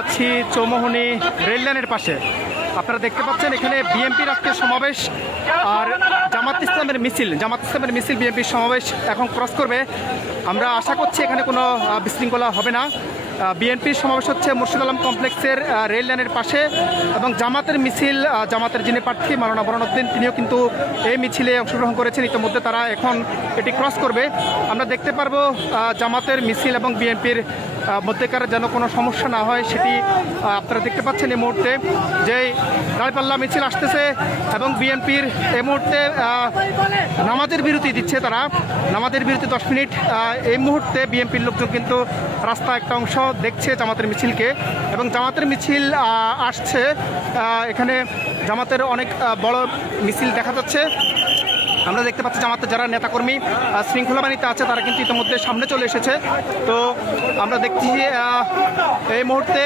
আছি চৌমোহনী রেল লাইনের পাশে। আপনারা দেখতে পাচ্ছেন এখানে বিএনপির আজকের সমাবেশ আর জামাত ইসলামের মিছিল বিএনপির সমাবেশ এখন ক্রস করবে। আমরা আশা করছি এখানে কোনো বিশৃঙ্খলা হবে না। বিএনপির সমাবেশ হচ্ছে মুর্শিদ আলম কমপ্লেক্সের রেল লাইনের পাশে এবং জামাতের মিছিল, জামাতের যিনি প্রার্থী মাওলানা বোরহানউদ্দিন তিনিও কিন্তু এই মিছিলে অংশগ্রহণ করেছেন। ইতিমধ্যে তারা এখন এটি ক্রস করবে। আমরা দেখতে পারবো জামাতের মিছিল এবং বিএনপির মধ্যেকার যেন কোনো সমস্যা না হয় সেটি আপনারা দেখতে পাচ্ছেন। এই মুহূর্তে যে দাঁড়িপাল্লা মিছিল আসতেছে এবং বিএনপির এই মুহূর্তে নামাজের বিরতি দিচ্ছে, তারা নামাজের বিরতি 10 মিনিট। এই মুহূর্তে বিএনপির লোকজন কিন্তু রাস্তা একটা অংশ দেখছে জামাতের মিছিলকে এবং জামাতের মিছিল আসছে। এখানে জামাতের অনেক বড় মিছিল দেখা যাচ্ছে। আমরা দেখতে পাচ্ছি জামাতের যারা নেতাকর্মী শৃঙ্খলা বাহিনীতে আছে তারা কিন্তু ইতিমধ্যে সামনে চলে এসেছে। তো আমরা দেখছি এই মুহূর্তে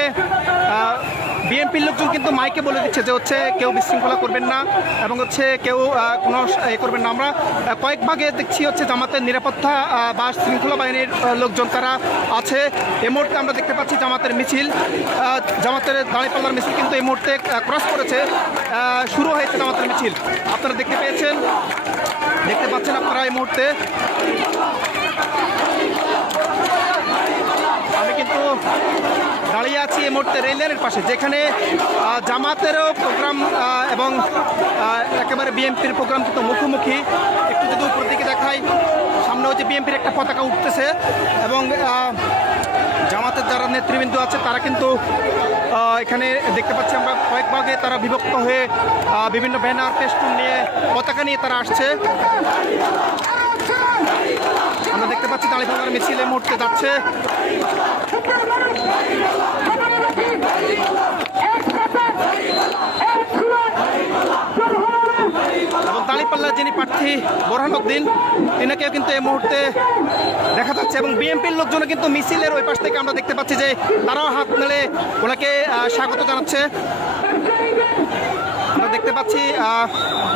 বিএনপির লোকজন কিন্তু মাইকে বলে দিচ্ছে যে হচ্ছে কেউ বিশৃঙ্খলা করবেন না এবং হচ্ছে কেউ কোনো করবেন না। আমরা কয়েক ভাগে দেখছি হচ্ছে জামাতের নিরাপত্তা বা শৃঙ্খলা বাহিনীর লোকজন তারা আছে। এই মুহূর্তে আমরা দেখতে পাচ্ছি জামাতের মিছিল, জামাতের দাঁড়িপাল্লার মিছিল কিন্তু এই মুহূর্তে ক্রস করেছে, শুরু হয়েছে জামাতের মিছিল। আপনারা দেখতে পাচ্ছেন আপনারা এই মুহূর্তে। আমি কিন্তু দাঁড়িয়ে আছি এই মুহূর্তে রেল লাইনের পাশে, যেখানে জামাতেরও প্রোগ্রাম এবং একেবারে বিএনপির প্রোগ্রাম কিন্তু মুখোমুখি। একটু যদি উপর দিকে দেখাই, সামনে হচ্ছে বিএনপির একটা পতাকা উঠতেছে এবং জামাতের যারা নেতৃবৃন্দ আছে তারা কিন্তু এখানে দেখতে পাচ্ছি আমরা কয়েক ভাগে তারা বিভক্ত হয়ে বিভিন্ন ব্যানার ফেস্টুন নিয়ে পতাকা নিয়ে তারা আসছে। আমরা দেখতে পাচ্ছি দাঁড়িপাল্লার মিছিল এই মুহূর্তে যাচ্ছে। এবং দাঁড়িপাল্লার যিনি প্রার্থী বোরহানউদ্দিন তিনাকেও কিন্তু এই মুহূর্তে দেখা যাচ্ছে এবং বিএনপির লোকজনও কিন্তু মিছিলের ওই পাশ থেকে আমরা দেখতে পাচ্ছি যে তারাও হাত নেড়ে ওনাকে স্বাগত জানাচ্ছে। আমরা দেখতে পাচ্ছি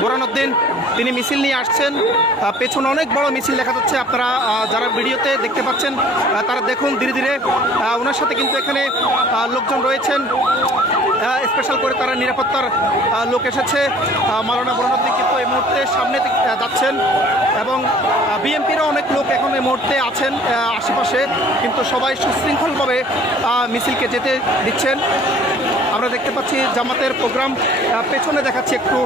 বোরহানউদ্দিন তিনি মিছিল নিয়ে আসছেন, পেছনে অনেক বড় মিছিল দেখা যাচ্ছে। আপনারা যারা ভিডিওতে দেখতে পাচ্ছেন তারা দেখুন ধীরে ধীরে ওনার সাথে কিন্তু এখানে লোকজন রয়েছেন, স্পেশাল করে তারা নিরাপত্তার লোক এসেছে। মাওলানা বোরহানউদ্দিন কিন্তু এই মুহূর্তে সামনে যাচ্ছেন এবং বিএনপিরও অনেক লোক এখন এই মুহূর্তে আছেন আশেপাশে, কিন্তু সবাই সুশৃঙ্খলভাবে মিছিলকে যেতে দিচ্ছেন। আমরা দেখতে পাচ্ছি জামাতের প্রোগ্রাম পেছনে দেখাচ্ছি একটু,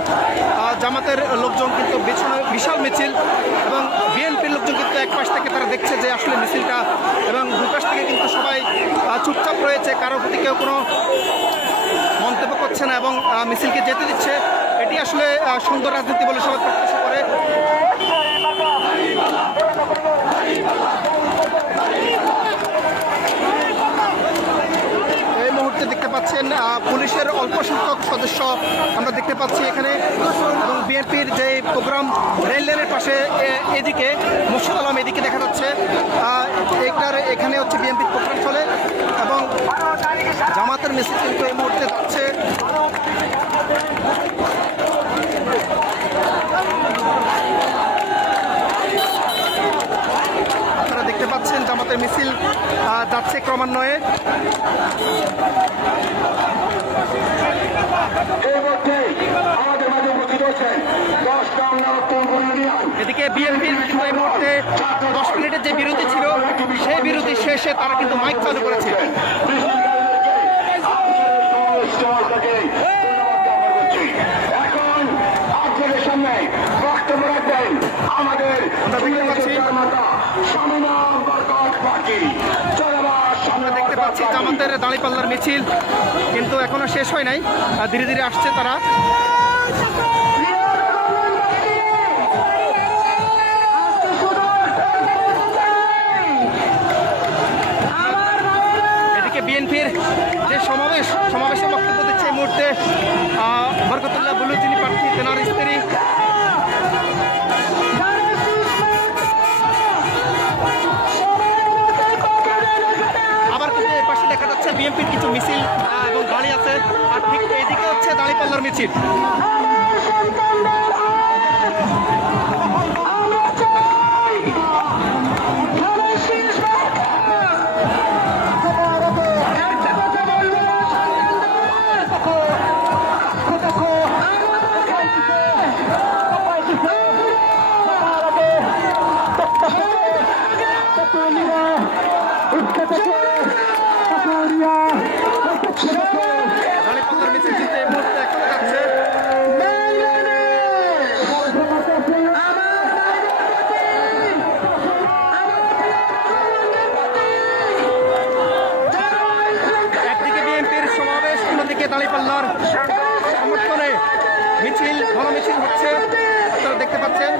জামাতের লোকজন কিন্তু পেছনে বিশাল মিছিল এবং বিএনপির লোকজন কিন্তু এক পাশ থেকে তারা দেখছে যে আসলে মিছিলটা, এবং দুই পাশ থেকে কিন্তু সবাই চুপচাপ রয়েছে, কারোর প্রতি কেউ কোনো মন্তব্য করছে না এবং মিছিলকে যেতে দিচ্ছে। এটি আসলে সুন্দর রাজনীতি বলে সবাই প্রত্যাশা করে। দেখতে পাচ্ছেন পুলিশের অল্প সংখ্যক সদস্য আমরা দেখতে পাচ্ছি এখানে এবং বিএনপির যে প্রোগ্রাম রেল লাইনের পাশে এদিকে মুর্শিদ আলম এদিকে দেখা যাচ্ছে। এখানে হচ্ছে বিএনপির প্রোগ্রাম চলে এবং জামাতের মিছিল কিন্তু এই মুহূর্তে যাচ্ছে। আপনারা দেখতে পাচ্ছেন জামাতের মিছিল যাচ্ছে ক্রমান্বয়ে। এদিকে বিএনপির কিন্তু এই মুহূর্তে 10 মিনিটের যে বিরতি ছিল সেই বিরতি শেষে তারা কিন্তু মাইক চালু করেছে। আমরা দেখতে পাচ্ছি জামাতের দাঁড়িপাল্লার মিছিল কিন্তু এখনো শেষ হয় নাই, ধীরে ধীরে আসছে তারা। এদিকে বিএনপির যে সমাবেশে বক্তব্য দিচ্ছে এই মুহূর্তে বরকতুল্লাহ বুলু যিনি প্রার্থী তেনার স্ত্রী। আবার কিন্তু এই পাশে দেখা যাচ্ছে বিএনপির কিছু মিছিল এবং গাড়ি আছে, আর ঠিক এইদিকে হচ্ছে দাঁড়িপাল্লার মিছিল। এদিকে দাঁড়িপাল্লার সমর্থনে মিছিল, ঘন মিছিল হচ্ছে, আপনারা দেখতে পাচ্ছেন।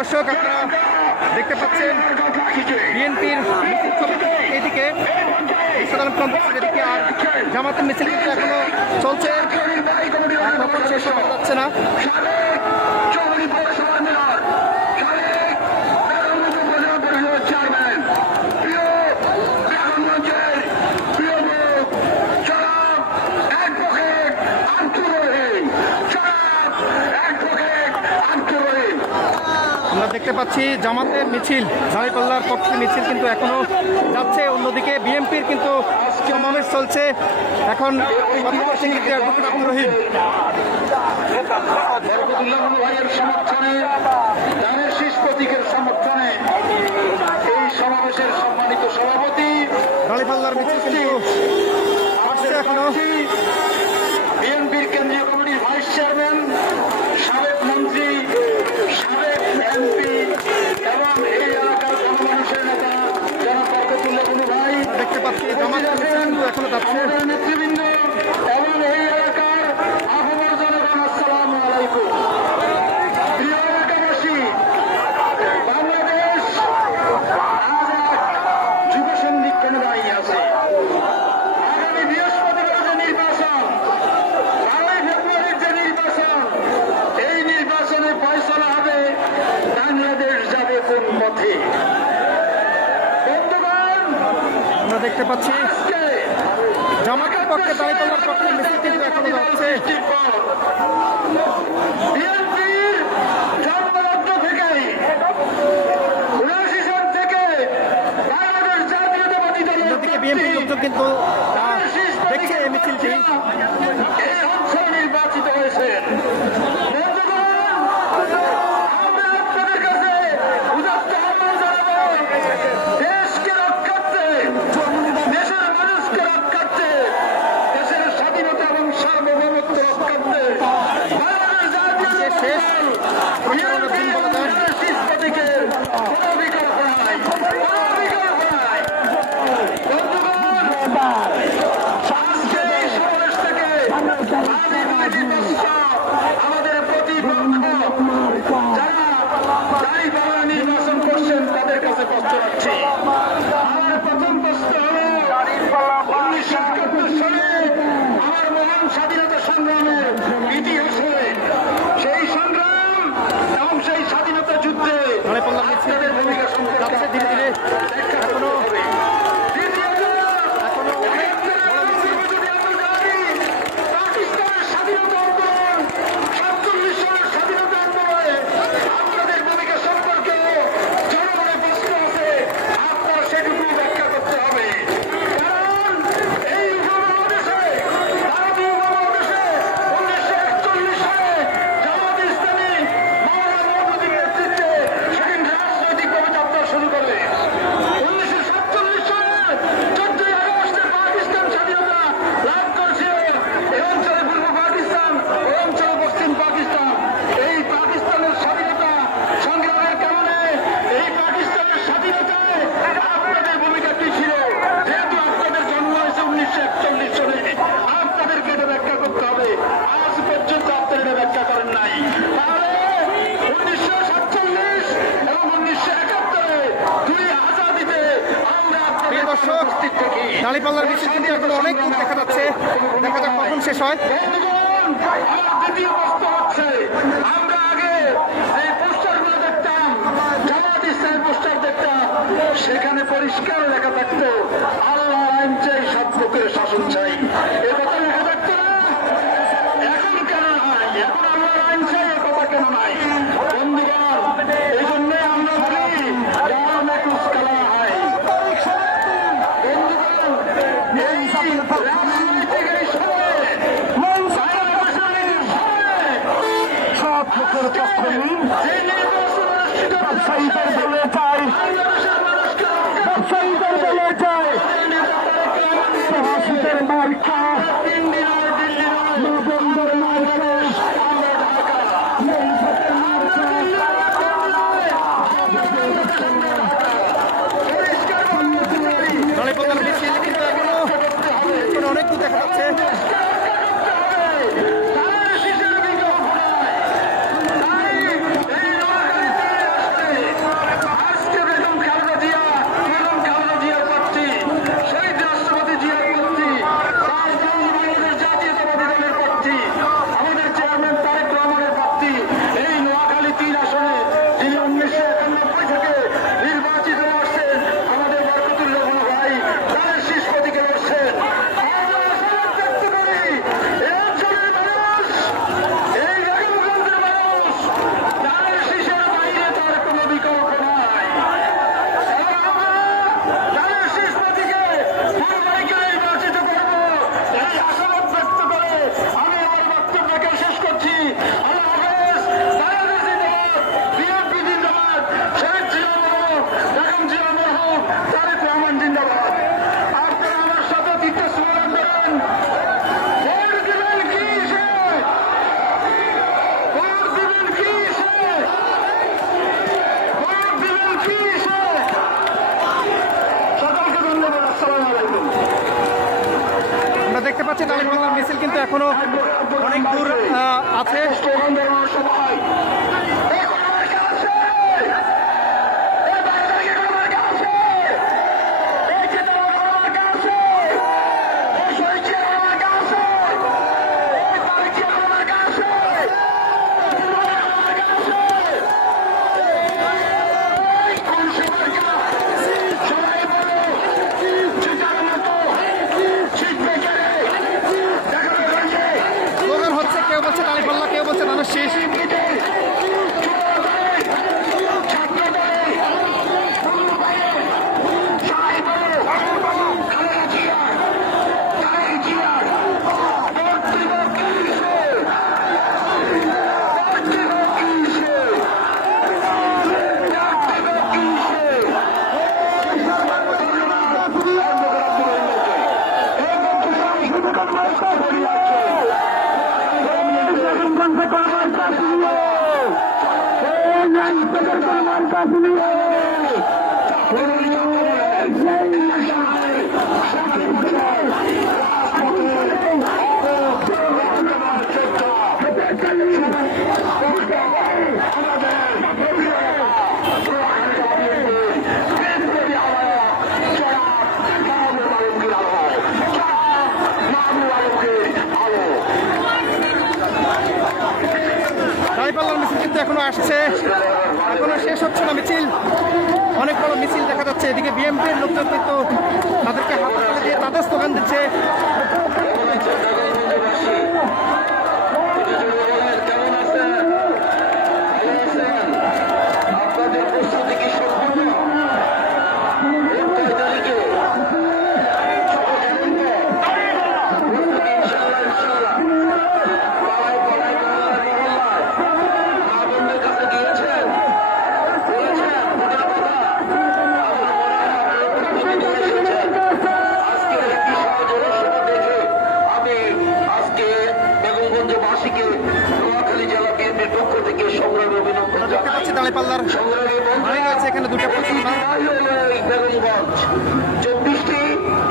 দর্শক, আপনারা দেখতে পাচ্ছেন বিএনপির মিছিল চলছে এদিকে, সাধারণ কমপ্লেক্সের এদিকে, আর জামাতের মিছিল কিন্তু এখনো চলছে, কখন শেষ হতে যাচ্ছে না। আমরা দেখতে পাচ্ছি জামাতের মিছিল, দাঁড়িপাল্লার পক্ষে মিছিল কিন্তু এখনো যাচ্ছে, অন্যদিকে বিএনপির কিন্তু সমাবেশ চলছে। এখন কথা বলছেন আব্দুর রহিম। ভাইয়ের সমর্থনে, ধানের শীষ প্রতীকের সমর্থনে এই সমাবেশের সম্মানিত সভাপতি, দাঁড়িপাল্লার মিছিল কিন্তু আসছে এখনো। বিএনপির কেন্দ্রীয় কমিটির ভাইস চেয়ারম্যান, সাবেক মন্ত্রী, সাবেক এমপি এবং এই এলাকার গণমানুষের নেতা জনাব বরকতুল্লাহ বুলু ভাই দেখতে পাচ্ছি জামাতের মিছিল কিন্তু এখনো যাচ্ছে। নেতৃবৃন্দ এবং এই এলাকার আহমদ জনগণ, আসসালামু আলাইকুম। প্রিয় এলাকাবাসী, বাংলাদেশ আজ এক যুব সন্ধিক্ষণে দাঁড়িয়ে আছে। আগামী বৃহস্পতিবার যে নির্বাচন, 12 ফেব্রুয়ারির যে নির্বাচন, এই নির্বাচনে ফয়সালা হবে বাংলাদেশ যাবে কোন পথে। বন্ধুগণ, আমরা দেখতে পাচ্ছি জামাতের পক্ষে, দাঁড়িপাল্লার পক্ষে মিছিল কিন্তু এখনো যাচ্ছে। বিএনপির জন্মলগ্ন থেকেই 79 সাল থেকে বাংলাদেশ জাতীয়তাবাদী দলের অন্যদিকে বিএনপি লোকজন কিন্তু দেখছে এই মিছিলটি। এই অঞ্চলে নির্বাচিত হয়েছেন। আমরা আপনাদের কাছে উদাত্ত আহ্বান জানাবো, দেশকে রক্ষার্থে, দেশের মানুষকে রক্ষার্থে, দেশের স্বাধীনতা এবং সার্বভৌমত্ব রক্ষার্থে বাংলাদেশ জাতীয় শেষ প্রচারণার দিন বলা যায়। শীষ প্রতীকের কোনো বিকল্প নাই, কোনো বিকল্প নাই। বন্ধুগণ, আজকে এই সমাবেশ থেকে আমি বিরোধী আমাদের প্রতিপক্ষ যারা দাঁড়িপাল্লা নির্বাচন করছেন তাদের কাছে প্রশ্ন রাখছি। আমার প্রথম প্রশ্ন হল, 1971 সালে আমার মহান স্বাধীনতা সংগ্রামের ইতিহাসে সেই সংগ্রাম এবং সেই স্বাধীনতা যুদ্ধে দাঁড়িপাল্লা মিছিল আপনাদের ভূমিকা যাচ্ছে ধীরে ধীরে। এখনো পাকিস্তানের স্বাধীনতা আন্দোলন, 47 সালের স্বাধীনতা আন্দোলনে আপনাদের ভূমিকা সম্পর্কে জনগণের প্রশ্ন আছে, আপনারা সেটুকু ব্যাখ্যা করতে হবে। কারণ এই উপমহাদেশে, ভারতীয় উপমহাদেশে 1941 সালে জামাত ইসলামী মাওলানা মওদুদীর নেতৃত্বে সেদিন রাজনৈতিকভাবে যাত্রা শুরু করে। 1947 সালে 14ই আগস্টে পাকিস্তান স্বাধীনতা লাভ করেছিল। এই অঞ্চলে পূর্ব পাকিস্তান, এই অঞ্চলে পশ্চিম পাকিস্তান। এই পাকিস্তানের স্বাধীনতা সংগ্রামের কারণে, এই পাকিস্তানের স্বাধীনতায় আপনাদের ভূমিকা কি ছিল? যেহেতু আপনাদের জন্ম হয়েছে 1941 সালে, আপনাদেরকে এটা ব্যাখ্যা করতে হবে। আজ পর্যন্ত আপনারা এটা ব্যাখ্যা করেন নাই। তাহলে 1947 এবং 1971 দুই আজাদিতে আমরা প্রিয় আপনাদের দর্শক, উপস্থিত থাকি। দাঁড়িপাল্লার মিছিল কিন্তু এখনো অনেক দূর দেখা যাচ্ছে। দেখা যাক কখন শেষ হয়। বন্ধুগণ, আমার দ্বিতীয় প্রশ্ন হচ্ছে, আমরা আগে যে পোস্টারগুলো দেখতাম, জামাত ইসলামের পোস্টার দেখতাম, সেখানে মার্কা, 3 দিনের দিল্লি নয়, নভেম্বর মার্কা, আমরা ঢাকা, দাঁড়িপাল্লার মিছিল কিন্তু এখনো অনেক দূর দেখা যাচ্ছে। দেখতে পাচ্ছি দাঁড়িপাল্লার মিছিল কিন্তু এখনো অনেক দূর আছে। কেউ বলছে দাঁড়িপাল্লা, কেউ বলছে ধানের শীষ। দাঁড়িপাল্লার মিছিল কিন্তু এখনো আসছে, এখনো শেষ হচ্ছে না মিছিল। অনেক বড় মিছিল দেখা যাচ্ছে। এদিকে বিএনপির লোকজন কিন্তু তাদেরকে হাত তালি দিয়ে তাদের স্লোগান দিচ্ছে। দাঁড়িপাল্লার ভাই রয়েছে এখানে দুটো বেগমগঞ্জ 24টি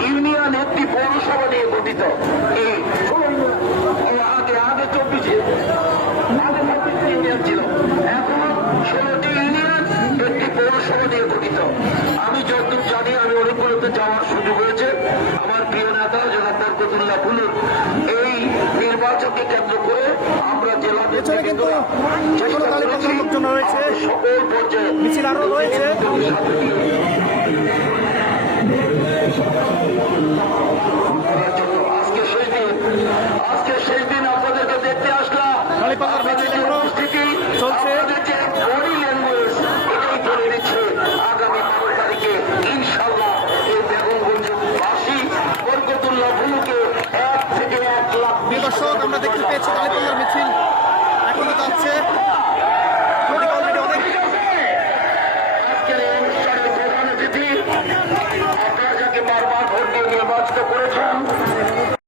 ইউনিয়ন একটি পৌরসভা নিয়ে গঠিত। এই আগে 24 ইউনিয়ন ছিল, এখন 16টি ইউনিয়ন একটি পৌরসভা নিয়ে গঠিত। আমি যতদূর জানি, আমি অনেকগুলোতে যাওয়ার সুযোগ হয়েছে। আমার প্রিয় নেতা জনাব বরকতুল্লাহ বুলুর এই নির্বাচনকে কেন্দ্র করে আমরা জেলা কিন্তু লোকজন রয়েছে, সকল পর্যায়ে মিছিল আরো রয়েছে। আজকে শেষ দিন আপনাদেরকে দেখতে আসলাম। দাঁড়িপাল্লার মিছিল এখনো চলছে। বডি ল্যাঙ্গুয়েজ এটাই বলে দিচ্ছে আগামী 12 তারিখে ইনশাল্লাহ এই বেগমগঞ্জবাসী বরকতুল্লাহ বুলুকে 1 থেকে 1 লাখ। দর্শক, আমরা দেখতে পেয়েছি দাঁড়িপাল্লার মিছিল এখনো যাচ্ছে। আজকের এই অনুষ্ঠানের প্রধান অতিথি, আপনারা যাকে বারবার ভোট দিয়ে নির্বাচিত করেছেন,